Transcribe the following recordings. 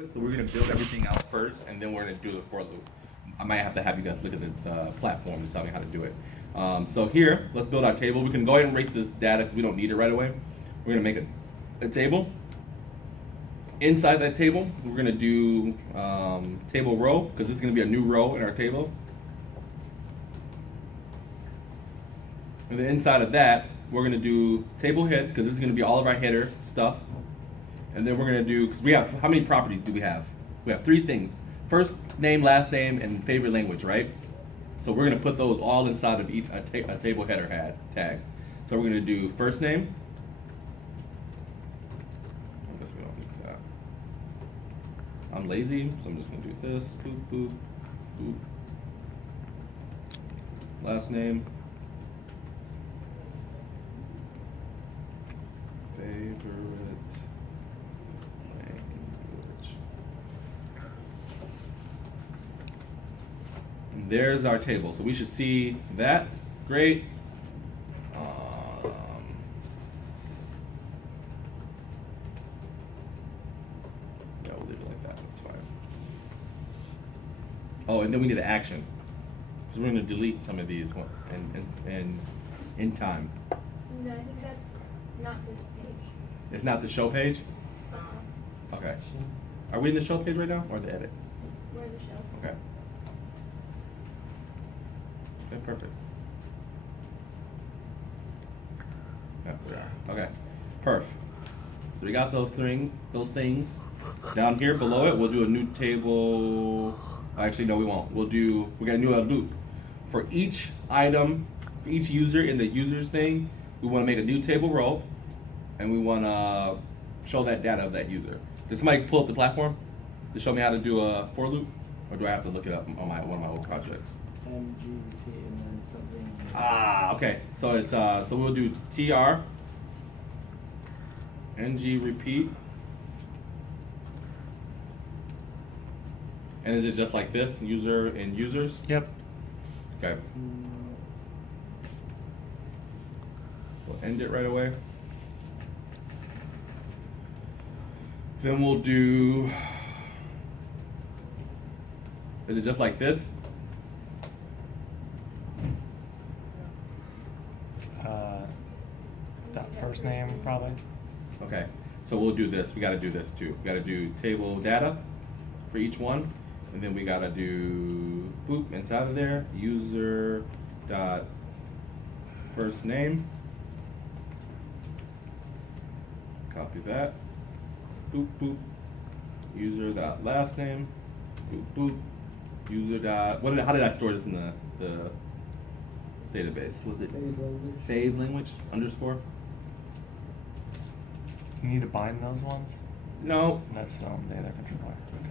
So we're gonna build everything out first, and then we're gonna do the for loop. I might have to have you guys look at the platform and tell me how to do it. So here, let's build our table. We can go ahead and erase this data because we don't need it right away. We're gonna make a table. Inside that table, we're gonna do table row because this is gonna be a new row in our table. And then inside of that, we're gonna do table head because this is gonna be all of our header stuff. And then we're gonna do, because we have, how many properties do we have? We have 3 things. First name, last name, and favorite language, right? So we're gonna put those all inside of each a table header tag. So we're gonna do first name. I guess we don't need that. I'm lazy, so I'm just gonna do this. Boop, boop, boop. Last name. Favorite language. And there's our table. So we should see that. Great. Yeah, we'll leave it like that. That's fine. Oh, and then we need an action. Because we're going to delete some of these in time. No, I think that's not this page. It's not the show page? Okay. Are we in the show page right now or the edit? We're in the show. Okay. Okay, perfect. Yeah, we are. Okay. Perf. So we got those things. Down here below it, we'll do a new table. Actually, no, we won't. We got a new loop. For each item, for each user in the users thing, we want to make a new table row, and we want to show that data of that user. Did somebody pull up the platform to show me how to do a for loop, or do I have to look it up on one of my old projects? MGP and then something. Ah, okay. So it's so we'll do tr ng repeat, and is it just like this, user and users? Yep. Okay. We'll end it right away. Then we'll do. Is it just like this? That first name probably. Okay. So we'll do this. We got to do this too. We got to do table data for each one, and then we got to do boop inside of there user dot first name. Copy that. Boop boop. User dot last name. Boop boop. User dot. How did I store this in the database? Was it Fave language. fave language underscore? You need to bind those ones. No. And that's data controller. Okay.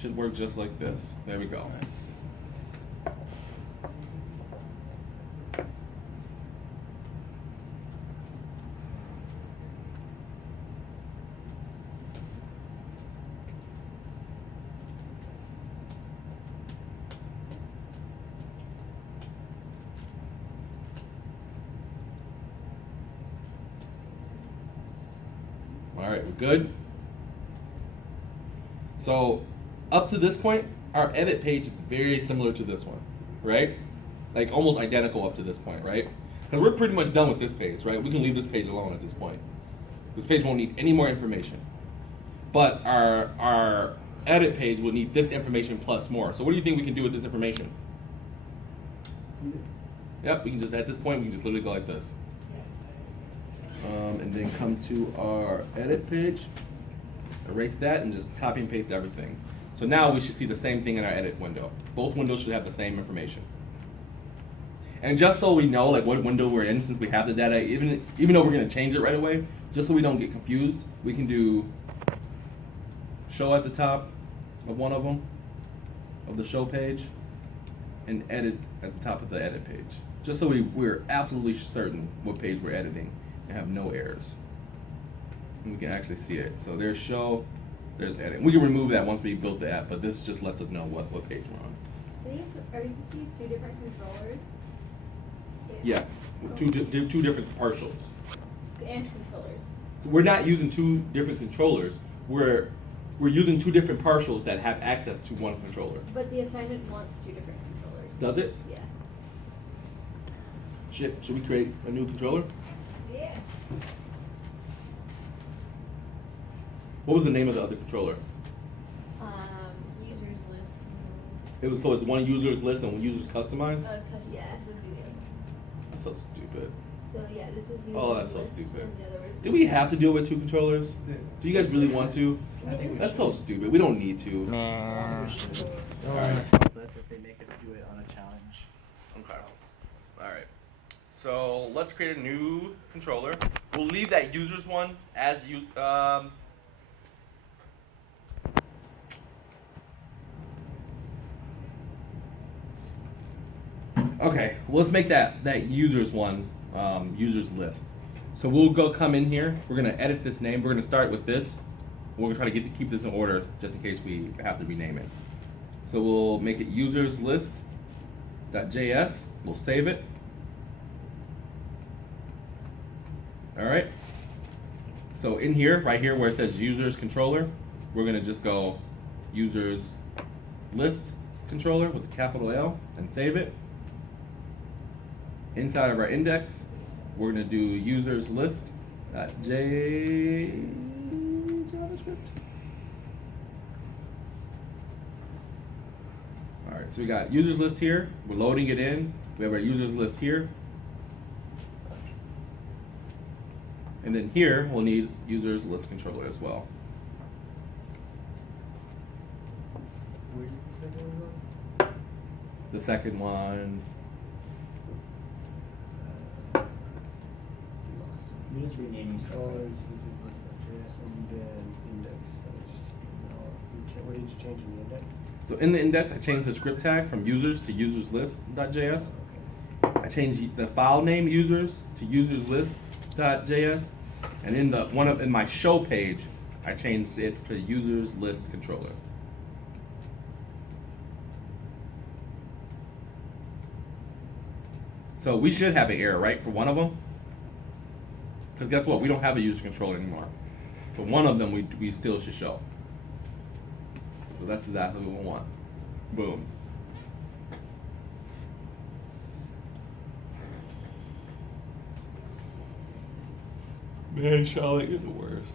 Should work just like this. There we go. Nice. All right, we're good. So up to this point, our edit page is very similar to this one, right? Like almost identical up to this point, right? Because we're pretty much done with this page, right? We can leave this page alone at this point. This page won't need any more information. But our edit page will need this information plus more. So what do you think we can do with this information? Yep, we can just, at this point, we can just literally go like this. And then come to our edit page, erase that, and just copy and paste everything. So now we should see the same thing in our edit window. Both windows should have the same information. And just so we know like what window we're in, since we have the data, even though we're going to change it right away, just so we don't get confused, we can do show at the top of one of them, of the show page, and edit at the top of the edit page. Just so we're absolutely certain what page we're editing and have no errors. And we can actually see it. So there's show, there's edit. We can remove that once we built the app, but this just lets us know what page we're on. I think are we supposed to use 2 different controllers? Yeah, two different partials. And controllers. So we're not using 2 different controllers. We're we're using two different partials that have access to one controller. But the assignment wants two different controllers. Does it? Yeah. Shit, should we create a new controller? Yeah. What was the name of the other controller? Users list. It was, so it's one user's list and one user's customized? Customers Yeah. would be the. That's so stupid. So yeah, this is user Oh, that's so list, stupid. and the other was Do we have to do it with two controllers? Do you guys really want to? I think we That's so stupid. We don't need to. Nah. Don't Alright. let if they make us do it on a challenge. Okay. Alright. So let's create a new controller. We'll leave that users one as okay, well, let's make that users one users list. So we'll come in here. We're gonna edit this name. We're gonna start with this. We're gonna try to keep this in order just in case we have to rename it. So we'll make it users list.js. We'll save it. All right. So in here, right here where it says users controller, we're gonna just go users list controller with a capital L and save it. Inside of our index, we're gonna do users list.JavaScript. All right, so we got users list here. We're loading it in. We have our users list here. And then here, we'll need users list controller as well. Where's the second one? The second one, You're just renaming stuff. Oh, it's list.js and then index. What did you change in the index? so in the index, I changed the script tag from users to users list.js. I changed the file name users to users list.js. And in my show page, I changed it to users list controller. So we should have an error, right, for one of them? Because guess what? We don't have a user controller anymore. But one of them we still should show. So that's exactly what we want. Boom. Man, Charlotte, you're the worst.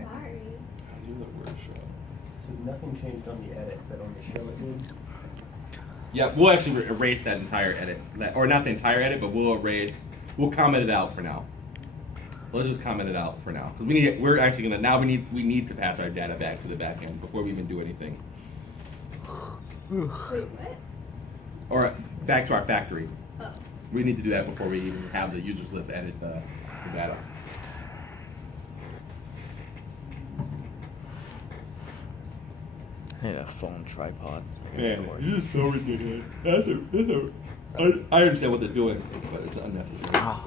Sorry. You're the worst, Charlotte. So nothing changed on the edit, but on the show it did? Yeah, we'll actually erase that entire edit. Or not the entire edit, but we'll comment it out for now. Let's just comment it out for now. Because we're actually gonna, now we need to pass our data back to the back end before we even do anything. Wait, what? Or back to our factory. Oh. We need to do that before we even have the users list edit the data. I need a phone tripod. Man, this is so ridiculous. I understand what they're doing, but it's unnecessary. Ah,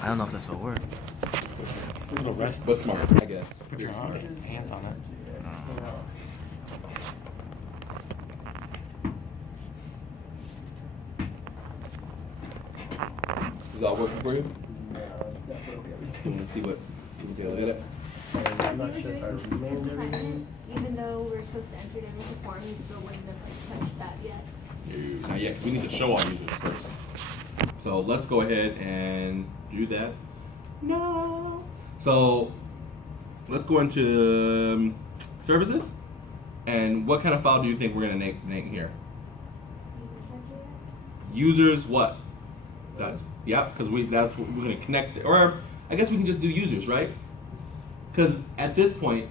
I don't know if this will work. A little rest. But smart, I guess. Put your Very smart. hands on it. Is that working for you? No, that broke You everything. want to see what? You can take a look at it. I'm not If you sure were if I doing this renamed assignment, everything. even though we were supposed to enter it in with the form, you still wouldn't have like touched that yet. No, not yet. We need to show our users first. So let's go ahead and do that. No. So let's go into services. And what kind of file do you think we're gonna name here? Users what? Yeah, because that's what we're gonna connect. Or I guess we can just do users, right? Because at this point,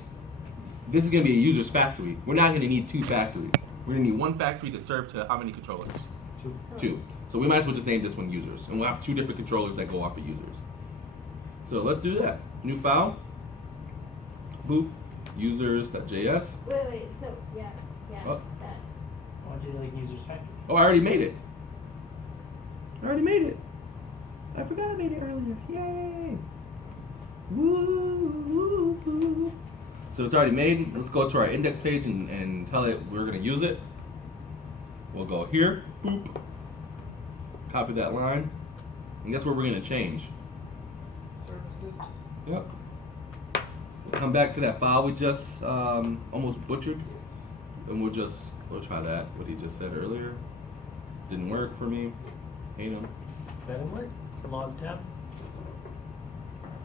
this is gonna be a users factory. We're not gonna need two factories. We're gonna need one factory to serve to how many controllers? Two. So we might as well just name this one users, and we'll have two different controllers that go off of users. So let's do that. New file. Boop. Users.js. Wait, so, yeah, What? that. Why don't you like users factory? Oh, I already made it. I forgot I made it earlier. Yay! Woo! So it's already made. Let's go to our index page and tell it we're going to use it. We'll go here. Boop. Copy that line. And guess what we're going to change? Services? Yep. come back to that file we just almost butchered, and we'll try that. What he just said earlier didn't work for me. Hate him. That didn't work? Log tab?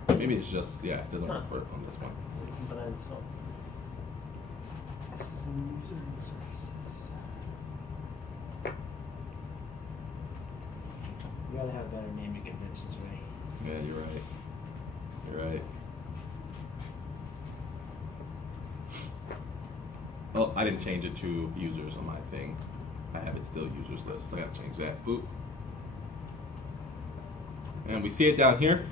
Maybe it's just it doesn't Huh. work on this one. But I installed. This is in user services. You gotta have better naming conventions, right? Yeah, you're right. You're right. Oh, I didn't change it to users on my thing. I have it still users list, so I gotta change that. Boop. And we see it down here.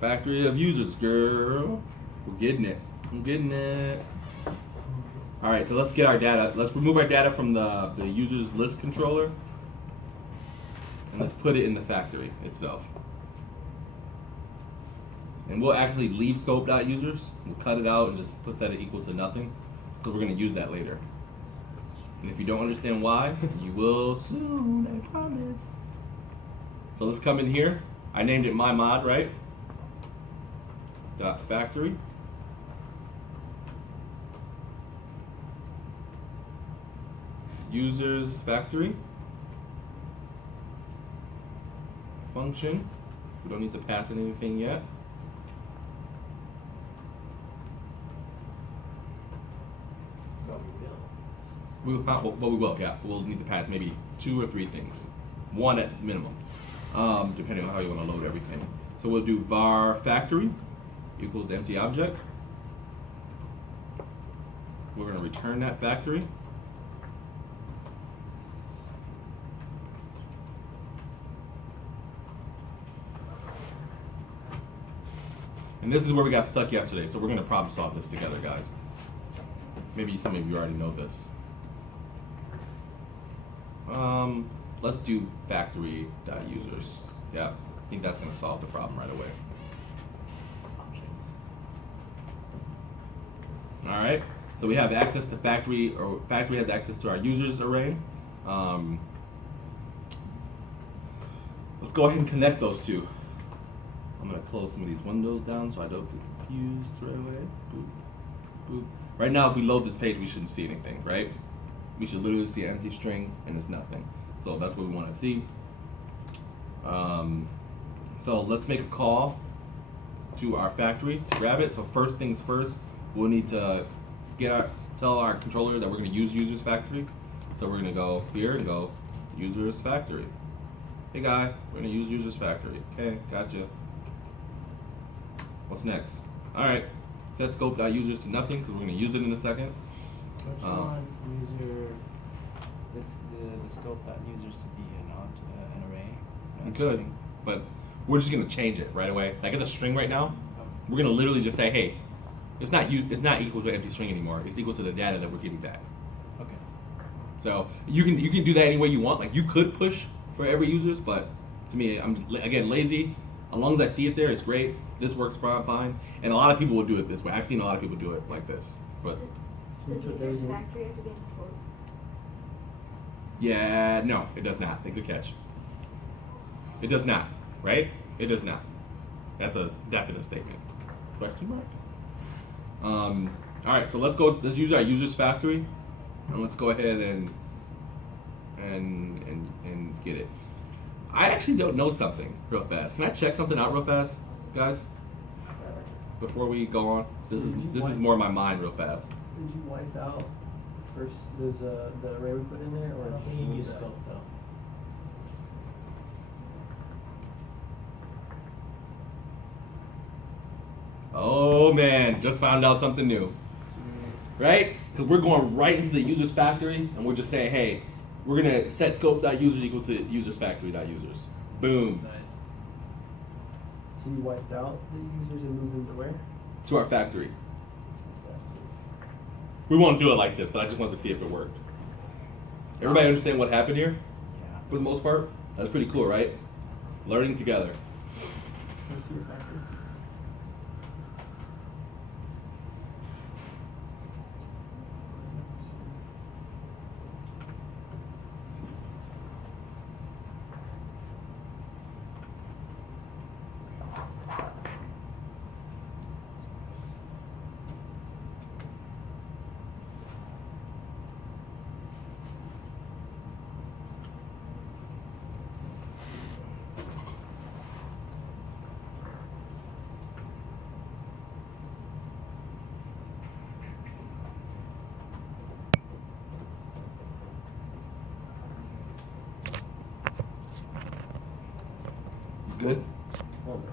Factory of users, girl. We're getting it. I'm getting it. Alright, so let's get our data. Let's remove our data from the users list controller. And let's put it in the factory itself. And we'll actually leave scope.users. We'll cut it out and just set it equal to nothing. Because we're going to use that later. And if you don't understand why, you will soon, I promise. So let's come in here. I named it my mod, right? Dot factory. Users factory. Function. We don't need to pass in anything yet. We will, yeah. We'll need to pass maybe 2 or 3 things. 1 at minimum, depending on how you want to load everything. So we'll do var factory equals empty object. We're going to return that factory. And this is where we got stuck yesterday, so we're going to problem solve this together, guys. Maybe some of you already know this. Let's do factory.users. Yeah, I think that's going to solve the problem right away. All right, so we have access to factory, or factory has access to our users array. Let's go ahead and connect those two. I'm going to close some of these windows down so I don't get confused right away. Boop, boop. Right now, if we load this page, we shouldn't see anything, right? We should literally see an empty string and it's nothing. So that's what we want to see. So let's make a call to our factory to grab it. So first things first, we'll need to tell our controller that we're going to use users factory. So we're going to go here and go users factory. Hey guy, we're going to use users factory. Okay, gotcha. What's next? All right, set scope.users to nothing because we're going to use it in a second. Don't you want user the scope that users to be an array? We not could, string? but we're just going to change it right away. Like it's a string right now. We're going to literally just say, hey, it's not equal to an empty string anymore. It's equal to the data that we're getting back. Okay. So you can do that any way you want. Like you could push for every users, but to me, I'm again lazy. As long as I see it there, it's great. This works fine, and a lot of people will do it this way. I've seen a lot of people do it like this. But Does users factory have to be in quotes? yeah, no, it does not. Good catch. It does not, right? It does not. That's a definite statement. Question mark. All right, so let's go. Let's use our users factory, and let's go ahead and get it. I actually don't know something real fast. Can I check something out real fast, guys? Before we go on, this is more my mind real fast. Did you wipe out first the array we put in there, or I don't did think you you move use that? scope though. Oh man, just found out something new. Right? Because we're going right into the users factory, and we're just saying, hey, we're gonna set scope.users equal to users factory.users. Boom. Nice. So you wiped out the users and moved them to where? To our factory. We won't do it like this, but I just wanted to see if it worked. Everybody understand what happened here? Yeah. For the most part? That's pretty cool, right? Learning together. Let's see your factory. Good? Almost.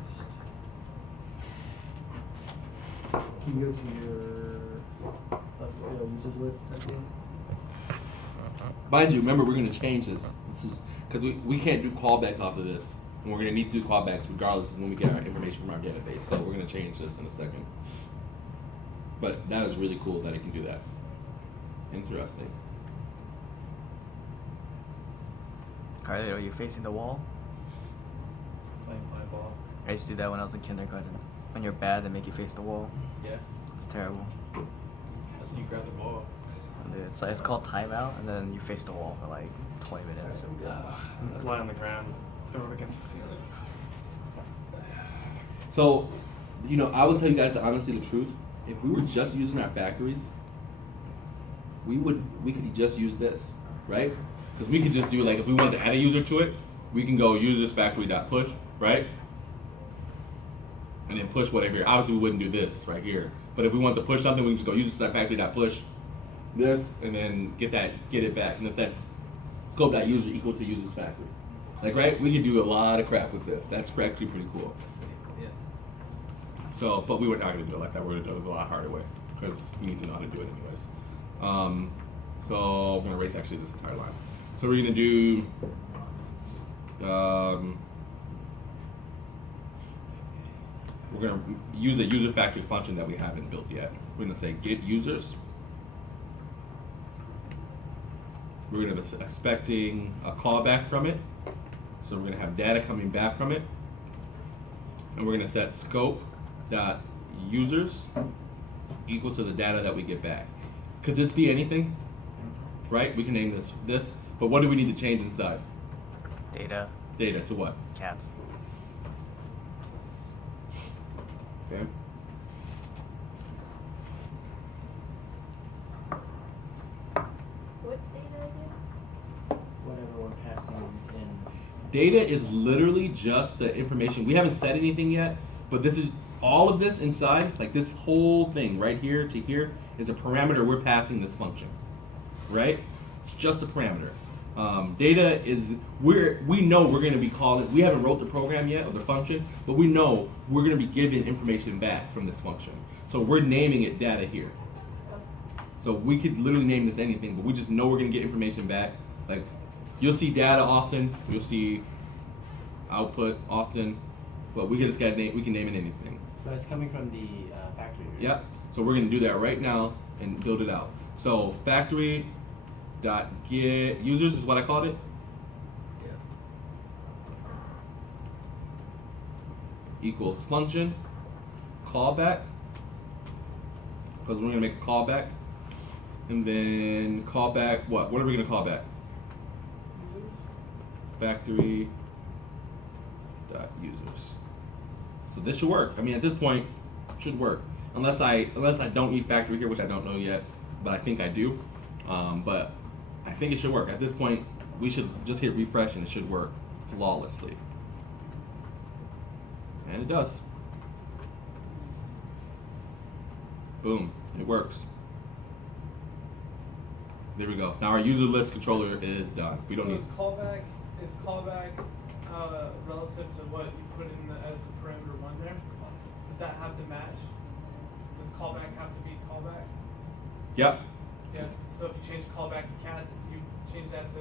Can you go to your users list again? Mind you, remember we're gonna change this. This is because we can't do callbacks off of this, and we're gonna need to do callbacks regardless of when we get our information from our database. So we're gonna change this in a second. But that is really cool that it can do that. Interesting. Carly, are you facing the wall? Playing fly ball. I used to do that when I was in kindergarten. When you're bad, they make you face the wall. Yeah. It's terrible. That's when you grab the ball. And it's called timeout, and then you face the wall for like 20 minutes. Lie on the ground, throw it against the ceiling. So, you know, I will tell you guys honestly the truth. If we were just using our factories, we could just use this, right? Because we could just do like if we wanted to add a user to it, we can go users factory.push, right? And then push whatever here. Obviously we wouldn't do this right here. But if we want to push something, we can just go users factory.push this and then get it back. And it's that scope.user equal to users factory. Like right? We could do a lot of crap with this. That's actually pretty cool. Yeah. So, but we were not going to do it like that. We're going to do it a lot harder way because you need to know how to do it anyways. So I'm going to erase actually this entire line. So we're going to do, we're going to use a user factory function that we haven't built yet. We're going to say get users. We're going to be expecting a callback from it. So we're going to have data coming back from it. And we're going to set scope.users equal to the data that we get back. Could this be anything? Right? We can name this. But what do we need to change inside? Data, Data to what? cats. Okay. What's data again? Whatever we're passing in. Data is literally just the information. We haven't said anything yet, but this is all of this inside, like this whole thing right here to here is a parameter we're passing this function, right? It's just a parameter. Data is, we know we're going to be calling, we haven't wrote the program yet or the function, but we know we're going to be giving information back from this function. So we're naming it data here. So we could literally name this anything, but we just know we're going to get information back. Like you'll see data often, you'll see output often, but we can just name it anything. But it's coming from the factory. Right? Yep. So we're going to do that right now and build it out. So factory dot get users is what I called it. Yeah. Equals function callback, because we're going to make a callback, and then callback what? What are we going to call back? Factory dot users. So this should work. I mean, at this point, it should work. Unless I don't need factory here, which I don't know yet, but I think I do. But I think it should work. At this point, we should just hit refresh and it should work flawlessly. And it does. Boom, it works. There we go. Now our user list controller is done. We don't So need. is callback relative to what you put in as the parameter one there? Does that have to match? Does callback have to be callback? Yep. Yeah. So if you change callback to cats, if you change that to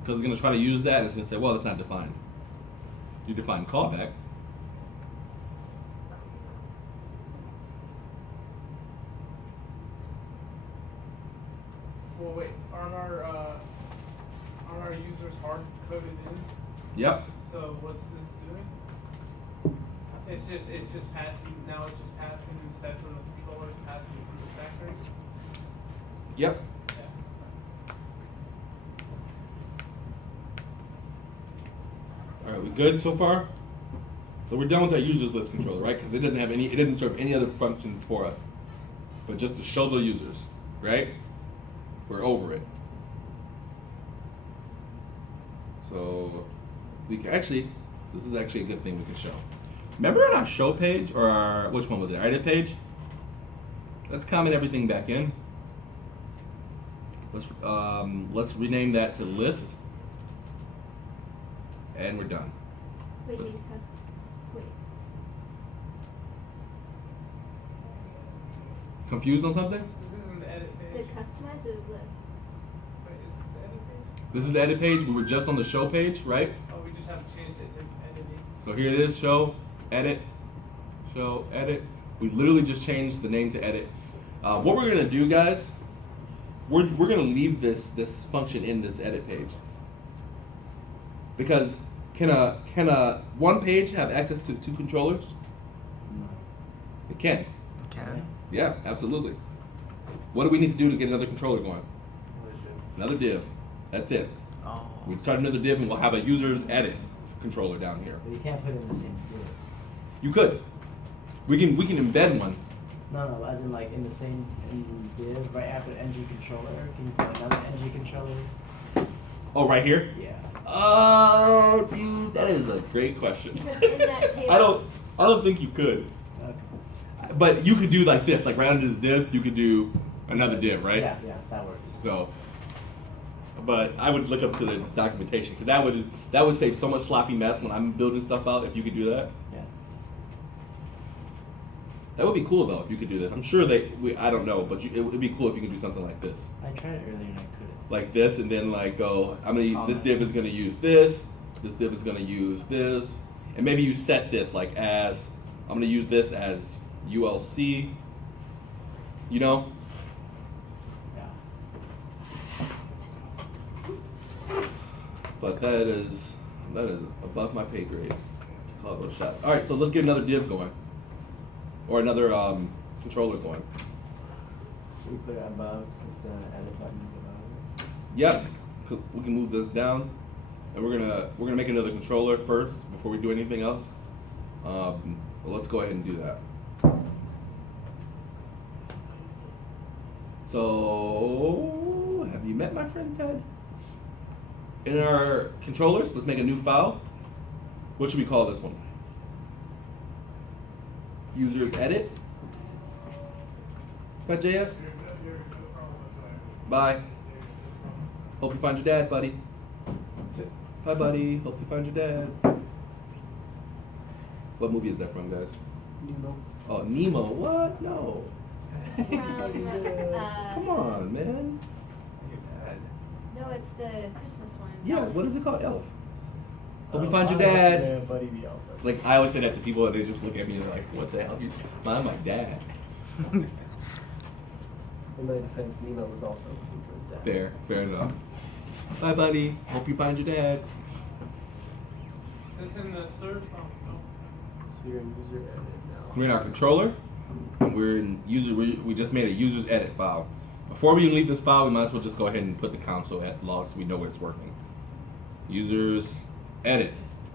Because it's going to try to use that and it's going to say, well, it's not defined. You define callback. well, wait, aren't our users hard coded in? Yep. So what's this doing? It's just passing. Now it's just passing instead from the controller, it's passing from the factory. Yep. All right, we good so far? So we're done with our users list controller, right? Because it doesn't have any, it doesn't serve any other function for us, but just to show the users, right? We're over it. So we can actually, this is actually a good thing we can show. Remember on our show page, or our, which one was it, our edit page? Let's comment everything back in. Let's rename that to list. And we're done. Wait, Let's- wait. Confused on something? This isn't the edit The page. customize or the list? Wait, is this the edit page? This is the edit page. We were just on the show page, right? Oh, we just haven't changed it to editing. So here it is, show, edit, show, edit. We literally just changed the name to edit. What we're gonna do, guys, we're gonna leave this function in this edit page. Because can a one page have access to 2 controllers? No. It can. Can. Yeah, absolutely. What do we need to do to get another controller going? Another div. That's it. Oh. We start another div and we'll have a user's edit controller down here. But you can't put it in the same div. You could. We can embed one. No, as in like in the same div right after ng controller. Can you put another ng controller? Oh, right here? Yeah. Oh, dude, that is a great question. Because in that table- I don't think you could. Okay. But you could do like this, like right under this div, you could do another div, right? Yeah, that works. So, but I would look up to the documentation because that would save so much sloppy mess when I'm building stuff out. If you could do that, Yeah. that would be cool though. If you could do this, I'm sure I don't know, but it would be cool if you could do something like this. I tried it earlier and I couldn't. Like this, and then like go. This div is gonna use this. This div is gonna use this, and maybe you set this like as I'm gonna use this as ULC. You know, Yeah. but that is above my pay grade. Call those shots. All right, so let's get another div going, or another controller going. Should we put it above since the edit button is above it? Yep, we can move this down, and we're gonna make another controller first before we do anything else. But let's go ahead and do that. So, have you met my friend Ted? In our controllers, let's make a new file. What should we call this one? Users edit. Bye, JS. Bye. Hope you find your dad, buddy. Bye, buddy. Hope you find your dad. What movie is that from, guys? Nemo. Oh, Nemo. What? No. From, Come on, man. No, it's the Christmas one. Yeah, Elf. what is it called? Elf. Hope you find your dad. Yeah, Buddy the Elf. It's like I always say that to people, and they just look at me and they're like, "What the hell? I'm my dad." In my defense, Nemo was also looking for his dad. Fair enough. Bye, buddy. Hope you find your dad. Is this in the search? Oh, no. So you're in user edit now. We're in our controller, and we're in user. We just made a user's edit file. Before we leave this file, we might as well just go ahead and put the console at log so we know it's working. Users edit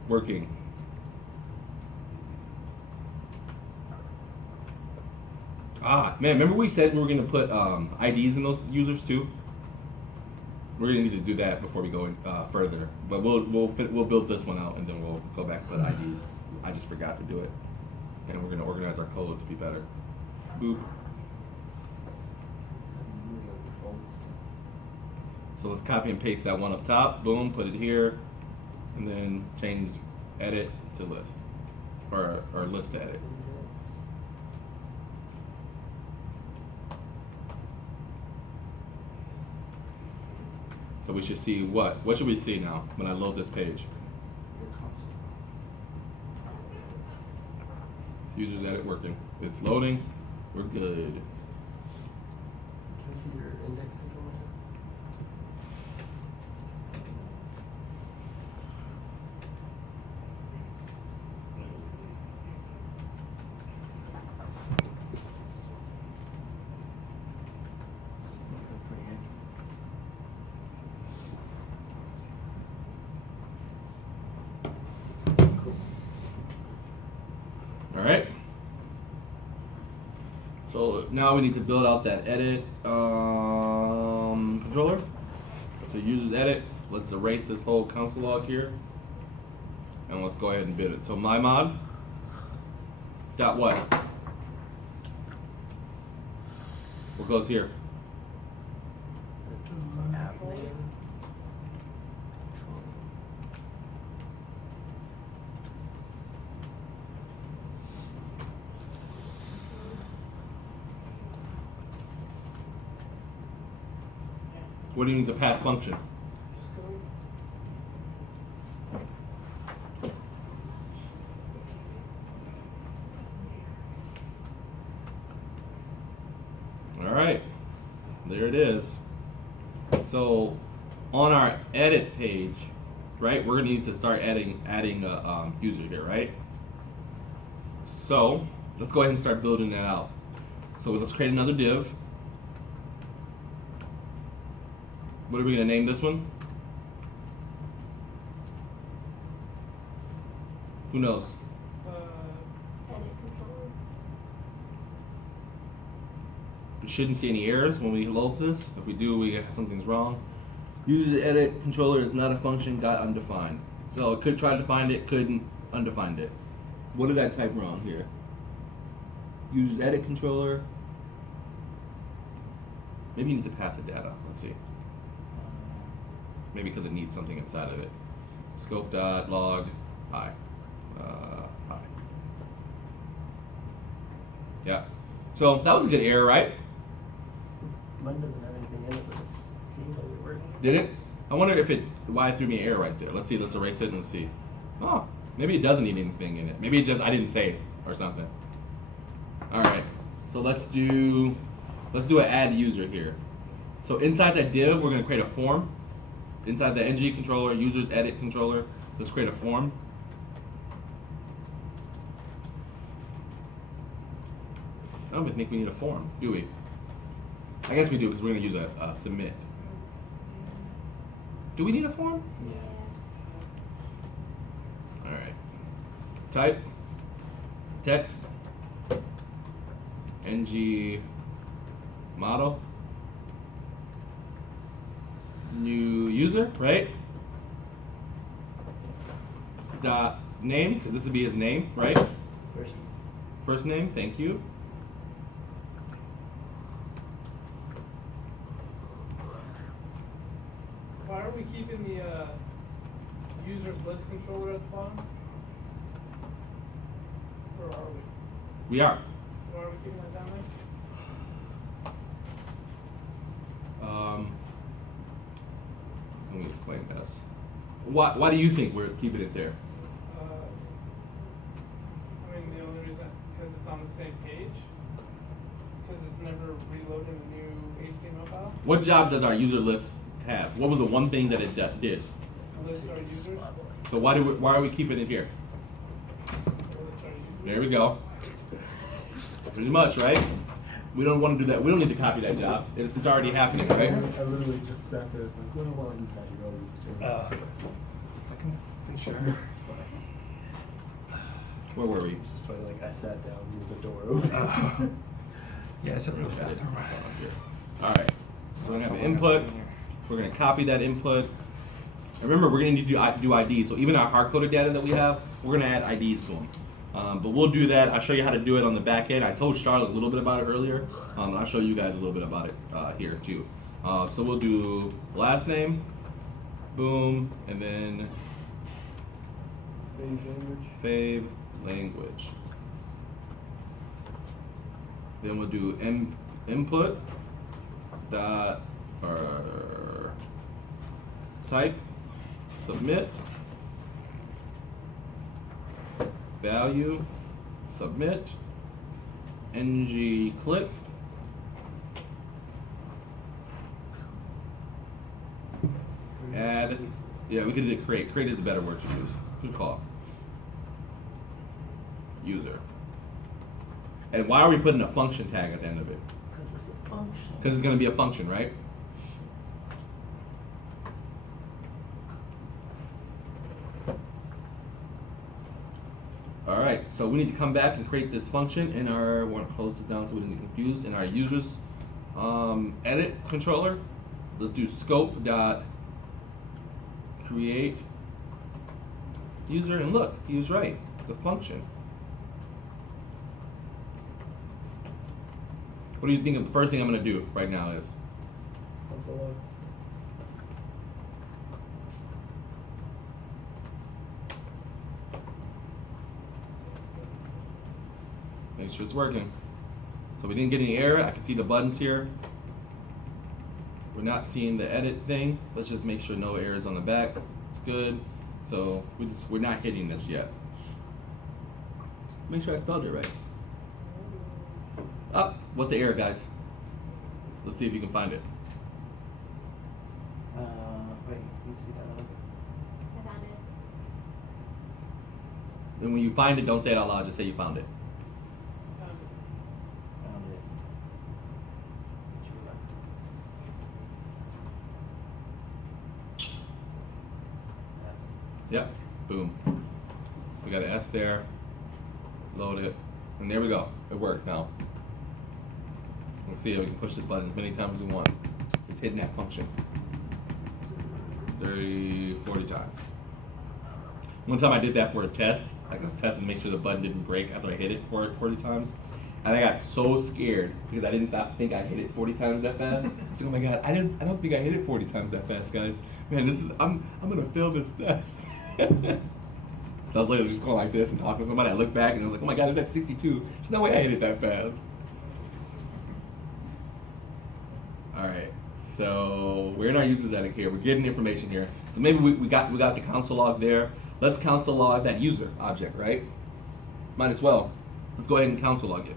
working. Ah, man, remember we said we were gonna put IDs in those users too? We're gonna need to do that before we go in, further. But we'll build this one out and then we'll go back and put IDs. I just forgot to do it, and we're gonna organize our code to be better. Boop. So let's copy and paste that one up top. Boom, put it here, and then change edit to list, or list to edit. So we should see what? What should we see now when I load this page? Users edit working. It's loading. We're good. Can I see your index controller? It's still pretty good. Cool. All right. So now we need to build out that edit controller. So users edit. Let's erase this whole console log here, and let's go ahead and build it. So my mod dot what? What goes here? App name. What do you need to pass function? Scope. All right, there it is. So on our edit page, right, we're gonna need to start adding a user here, right? So let's go ahead and start building that out. So let's create another div. What are we gonna name this one? Who knows? Edit controller. We shouldn't see any errors when we load this. If we do, we something's wrong. User edit controller is not a function, got undefined. So it could try to find it, couldn't, undefined it. What did I type wrong here? User edit controller. Maybe you need to pass the data. Let's see. Maybe because it needs something inside of it. Scope dot log hi. Hi. Yeah. So that was a good error, right? Mine doesn't have anything in it, but it seems like it worked. Did it? I wonder if why it threw me an error right there. Let's see, let's erase it and see. Oh, maybe it doesn't need anything in it. Maybe it just, I didn't save or something. All right, so let's do an add user here. So inside that div, we're gonna create a form. Inside the ng controller, users edit controller, let's create a form. I don't even think we need a form, do we? I guess we do because we're gonna use a submit. Do we need a form? All right. Type text ng model new user, right? Dot name, 'cause this would be his name, right? First name, thank you. Why are we keeping the users list controller at the bottom? Or are we? We are. Why are we keeping that down there? Let me explain this. Why do you think we're keeping it there? I mean, the only reason, because it's on the same page? Because it's never reloading a new HTML file? What job does our user list have? What was the one thing that it did? List our users? So why are we keeping it here? Or list our users? There we go. Pretty much, right? We don't want to do that. We don't need to copy that job. It's already happening, right? I literally just sat there, it's like, what do I want this guy to go to? I can sure. It's fine. Where were we? It's just funny, like I sat down with the door open. Yeah, I said the bathroom. All right. So we're gonna have an input. We're gonna copy that input. And remember, we're gonna need to do IDs. So even our hard-coded data that we have, we're gonna add IDs to them. But we'll do that. I'll show you how to do it on the back end. I told Charlotte a little bit about it earlier. And I'll show you guys a little bit about it here too. So we'll do last name, boom, and then fave language. Then we'll do input dot or type submit value submit ng click add. Yeah, we could do create. Create is a better word to use. Good call. User. And why are we putting a function tag at the end of it? Because it's a function. Because it's going to be a function, right? All right, so we need to come back and create this function in our, we want to close this down so we don't get confused, in our users edit controller. Let's do scope dot create user, and look, he was right, it's a function. What do you think the first thing I'm going to do right now is? Console log. Make sure it's working. So we didn't get any error. I can see the buttons here. We're not seeing the edit thing. Let's just make sure no errors on the back. It's good. So we're not hitting this yet. Make sure I spelled it right. Ah, what's the error, guys? Let's see if you can find it. Wait, you see that one? I found it. And when you find it, don't say it out loud. Just say you found it. Found it. Yep. Boom. We got an S there. Load it. And there we go. It worked now. Let's see if we can push this button as many times as we want. It's hitting that function. 30, 40 times. One time I did that for a test. Like I was testing to make sure the button didn't break after I hit it 40 times. And I got so scared because I didn't think I hit it 40 times that fast. I was like, oh my god, I don't think I hit it 40 times that fast, guys. Man, I'm gonna fail this test. So I was literally just going like this and talking to somebody. I looked back and I was like, oh my god, it's at 62. There's no way I hit it that fast. Alright, so we're in our users edit here. We're getting information here. So maybe we got the console log there. Let's console log that user object, right? Might as well. Let's go ahead and console log it.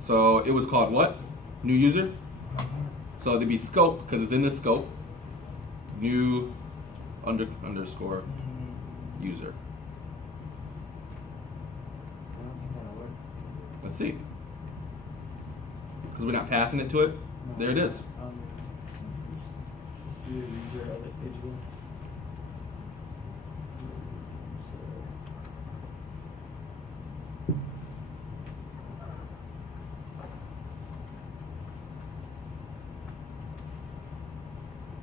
So it was called what? New user? So it'd be scope, because it's in the scope. New underscore user. I don't think that'll work. Let's see. Because we're not passing it to it. There it is. See your user edit page again.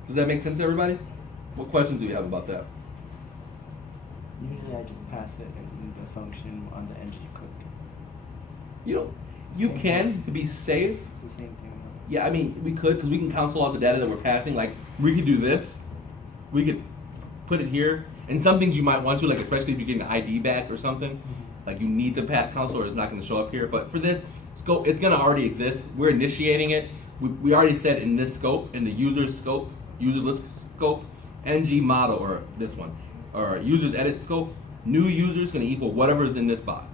Does that make sense, everybody? What questions do you have about that? Usually I just pass it in the function on the ng click. You Same can, thing. to be safe. It's the same thing. Yeah, I mean, we could, because we can console log the data that we're passing. Like, we could do this. We could put it here. And some things you might want to, like, especially if you're getting the ID back or something. Like, you need to pat console or it's not going to show up here. But for this scope, it's going to already exist. We're initiating it. We already said in this scope, in the user scope, user list scope, ng model, or this one, or users edit scope, new user is going to equal whatever is in this box.